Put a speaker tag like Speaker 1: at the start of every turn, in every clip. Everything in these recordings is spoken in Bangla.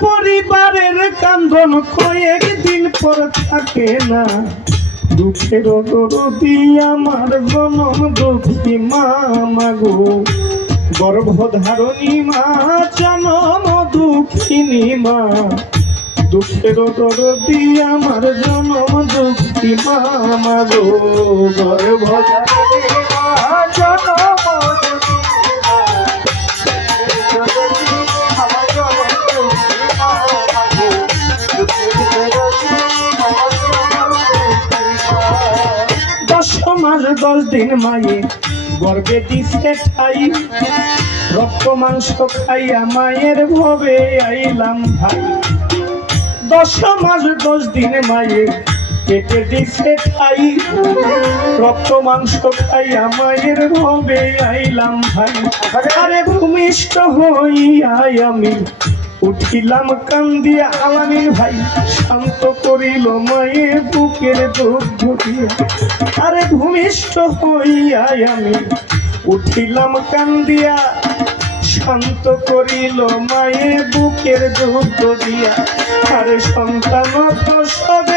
Speaker 1: পরিবারের কান্দন কয়েকদিন পর থাকে না। দুঃখের দরদি আমার জনম দুঃখী মা মাগো গর্ভধারণী মা, জনম দুঃখিনী মা। দুঃখের দরদি আমার জনম দুঃখী মা মাগো গর্ভধারণী মা, জনম দশ দিন মায়ে, গর্বে দিছে ঠাই। রক্ত মাংস খাইয়া মায়ের ভবে আইলাম ভাই। দশ মাস দশ দিন মায়ে পেটে দিছে ঠাই। রক্ত মাংস খাইয়া মায়ের ভবে আইলাম ভাই। আরে ভূমিষ্ঠ হইয়াই আমি উঠিলাম কান্দিয়া আমারি ভাই, শান্ত করিল মায়ের বুকের দুঃখ দিয়া আরে ভূমিষ্ঠ হইয়া আমি উঠিলাম কান্দিয়া, শান্ত করিল মায়ের বুকের দুধ দিয়া আরে সন্তান তো সবের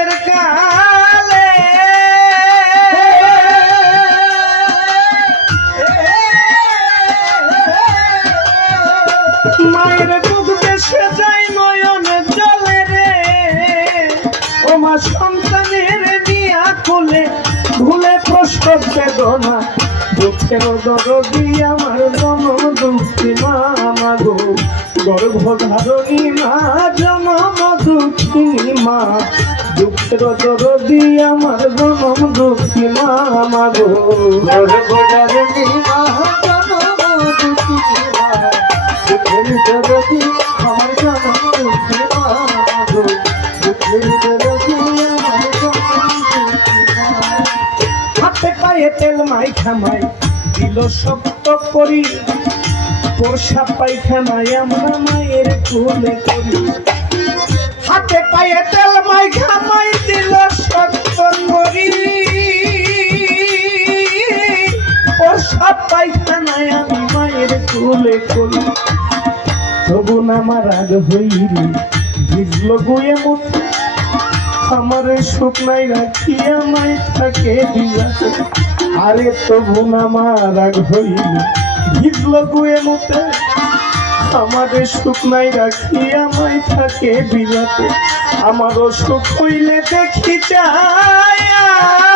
Speaker 1: প্রশ্ন বেদনা দুঃখের দরদি আমার জন দুঃখী মা মাগো গর্ভধারণী মা, জনম দুঃখিনী মা। দুঃখের দরদি আমার জনম দুঃখী মা মাগো গর্ভধারণী মা, জনম দুঃখিনী মা। দুঃখের দরদি আমার জনম তেল মাই খামাই, দিল শক্ত করি। পোষা পায়খানায় আমরা মায়ের কোলে করি। হাতে পায়ে তেল মাই খামাই, দিল শক্ত করি। পোষা পায়খানায় আমি মায়ের কোলে করি। তবু আমার রাগ হইলি ভিজল গুয়ে মুঠে আমার শুকনাই রাখি আমায় থাকে দিয়া আরে তবু আমার রাগ হইল। ভিজল কুয়ে মতে। আমাদের সুখ নাই রাখি, আমায় থাকে বিলাতে আমার অসুখ হইলে দেখি চায়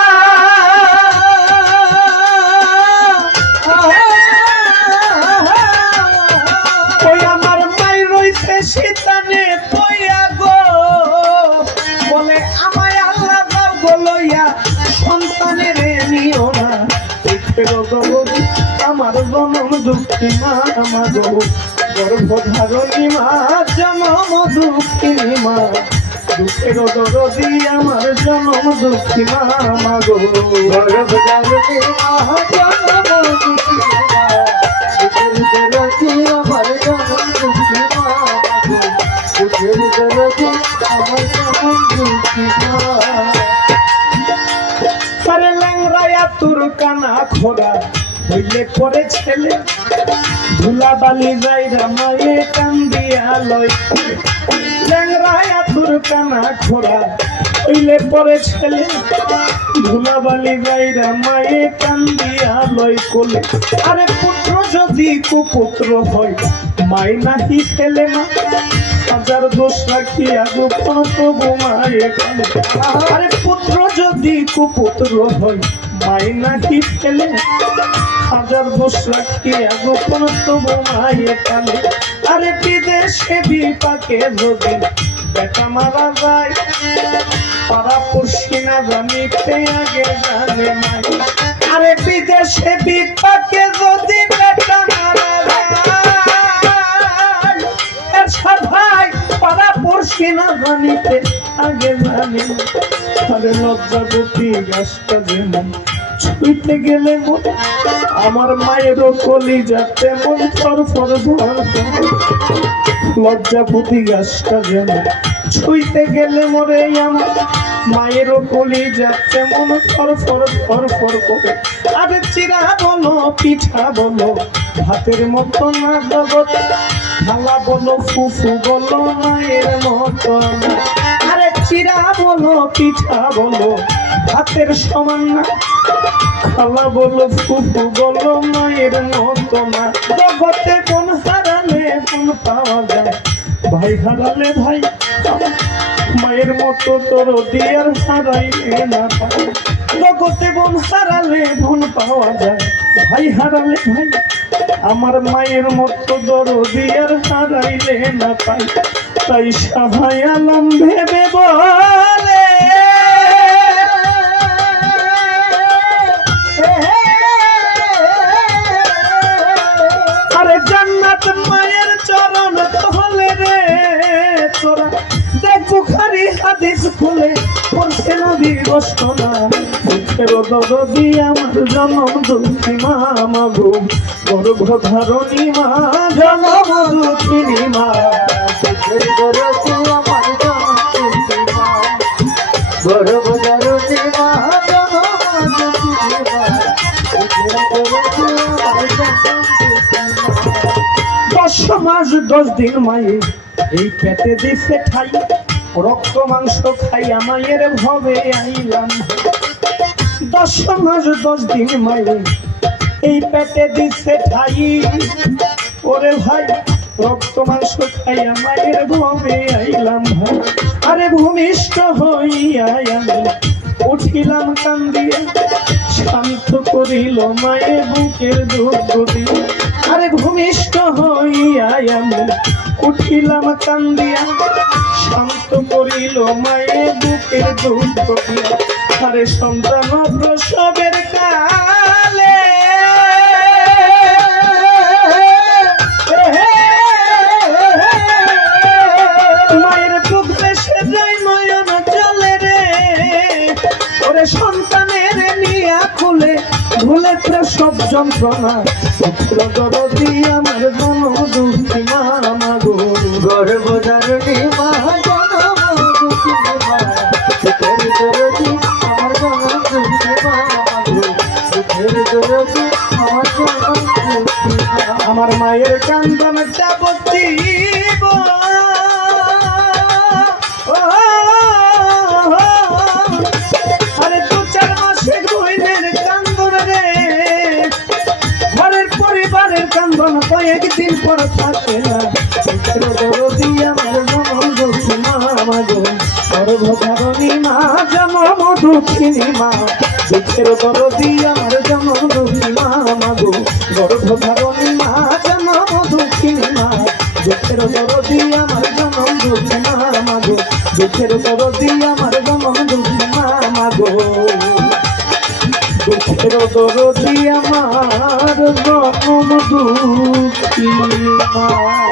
Speaker 1: আমার জনম দুঃখী মা, আমার গো গর্ভধারণী মা, জনম দুঃখিনী মা। দুঃখের দরদি আমার জনম দুঃখী মা দুঃখের দরদি আমার জনম দুঃখী মা জনম হইলে পরে ছেলে। ধুলা বালি যাইরা মায়ে কান্দিয়া লয়। ল্যাংরায়া তোর কানা খোরা হইলে পরে ছেলে। ধুলা বালি যাইরা মায়ে কান্দিয়া লয় কোলে। আরে পুত্র যদি কুপুত্র হয়, মাই নাহি ফেলে না। হাজার দোষ রাখিয়া গোপন তবু কানে। আরে পুত্র যদি কুপুত্র হয় মাই নাকি ফেলে হাজার দোষ রাখিয়া গোপন তবু মায়ে কানে আরে বিদেশে বিপাকে যদি বেটা মারা যায়? পাড়া পড়শি না জানিতে আগে জানে মাই আরে বিদেশে বিপাকে যদি বেটা মারা এরশাদ ভাই পাড়া না জানিতে আগে জানি আরে লজ্জাবতী গাছটা যেমন ছুঁইতে গেলে আমার মায়েরও কলি যাতে মন ফর ফর ধর লজ্জাপতি গাছটা যেন ছুঁইতে গেলে মরে আমার মায়েরও মন ফর ফর ফর ফর করে। আরে চিরা বলো, পিঠা বলো, ভাতের মতো না জগৎ থালা বলো, ফুফু বলো, মায়ের মতো না। চিরা বলো, পিঠা বলো, ভাতের সমান না। খালা বলো, ফুফু বলো, মায়ের মতো না। জগতে বোন হারালে বোন পাওয়া যায়। ভাই হারালে ভাই, মায়ের মতো তোর দিয়ার হারাইলে না পাই। জগতে বোন হারালে বোন পাওয়া যায়। ভাই হারালে ভাই, আমার মায়ের মতো দরদি আর হারাইলে না পাই। তাই সবাই আলম ভেবে বলে, আরে জান্নাত মায়ের চরণ তহলে রে, তোরা দেখ বুখারি হাদিস খুলে। না। দিবস না দরদি আমার জনম দুঃখী মা মাগো গর্ভ ধারণী মা। জনম দুঃখিনী মা। গর্ভ ধারণী মা। দশ মাস দশ দিন মায়ে, এই পেটে দিছে ঠাই। রক্ত মাংস খাইয়া মায়ের ভবে আইলাম। দশ মাস, দশ দিন মায়ে এই পেটে দিছে ঠাই। ওরে ভাই, রক্ত মাংস খাইয়া মায়ের ভবে আইলাম। ভাই আরে ভূমিষ্ঠ হইয়া আমি উঠিলাম কান্দিয়া, শান্ত করিল মায়ে বুকের দিয়া আরে ভূমিষ্ঠ হইয়া আমি উঠিলাম কান্দিয়া শান্ত করিল মায়ের বুকের দিয়া আরে সন্তান প্রসবের ভুলে সব যন্ত্রণা পুত্র দরদি আমার জনম দুঃখী মা গো জাননি মা পর থাকে না। দুঃখী মা মাগো গর্ভধারণী মা দুঃখের দরদি আমার জনম দুঃখী মা মাগো গর্ভধারণী মা জনম দুঃখিনী মা। দুঃখের দরদি আমার জনম দুঃখী মা মাগো দুঃখের দরদি আমার জনম দুঃখী মা মাগো দুঃখের দরদি আমার দুঃখী মা